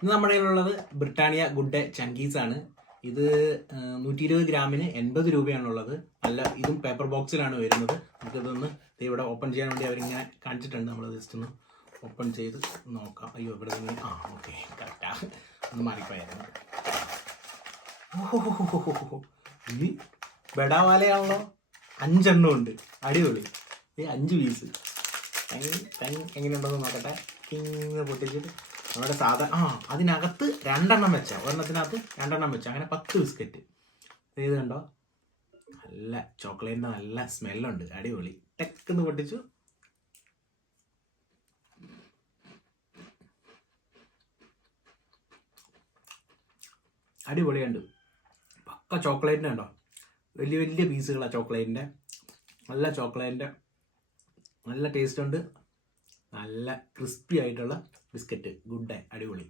ഇന്ന് നമ്മുടെ കയ്യിലുള്ളത് ബ്രിട്ടാനിയ ഗുഡ് ഡേ ചങ്കീസ് ആണ്. ഇത് 120 ഗ്രാമിന് 80 രൂപയാണുള്ളത്. നല്ല ഇതും പേപ്പർ ബോക്സിലാണ് വരുന്നത്. നമുക്കിതൊന്ന് ഇവിടെ ഓപ്പൺ ചെയ്യാൻ വേണ്ടി അവരിങ്ങനെ കാണിച്ചിട്ടുണ്ട്. നമ്മൾ ജസ്റ്റ് ഒന്ന് ഓപ്പൺ ചെയ്ത് നോക്കാം. അയ്യോ ഇവിടെ നിന്ന് ഓക്കെ കറക്റ്റാ, ഒന്ന് മാറിപ്പോയായിരുന്നു. ഓഹോ ഈ ബെഡാവാലയാണല്ലോ. 5 എണ്ണം ഉണ്ട്, അടിപൊളി. ഈ 5 പീസ് എങ്ങനെയുണ്ടെന്ന് നോക്കട്ടെ. ഇങ്ങനെ പൊട്ടിച്ചിട്ട് നമ്മുടെ അതിനകത്ത് 2 എണ്ണം വെച്ച, ഒരെണ്ണത്തിനകത്ത് 2 എണ്ണം വെച്ച, അങ്ങനെ 10 ബിസ്ക്കറ്റ്. ഇത് കണ്ടോ, നല്ല ചോക്ലേറ്റിൻ്റെ നല്ല സ്മെല്ലുണ്ട്, അടിപൊളി. ടെക്കെന്ന് പൊട്ടിച്ചു. അടിപൊളിയുണ്ട്, പക്ക ചോക്ലേറ്റിൻ്റെ കണ്ടോ, വലിയ വലിയ പീസുകളാണ് ചോക്ലേറ്റിൻ്റെ. നല്ല ചോക്ലേറ്റിൻ്റെ നല്ല ടേസ്റ്റ് ഉണ്ട്. നല്ല ക്രിസ്പി ആയിട്ടുള്ള ബിസ്ക്കറ്റ്, ഗുഡ് ഡേ, അടിപൊളി.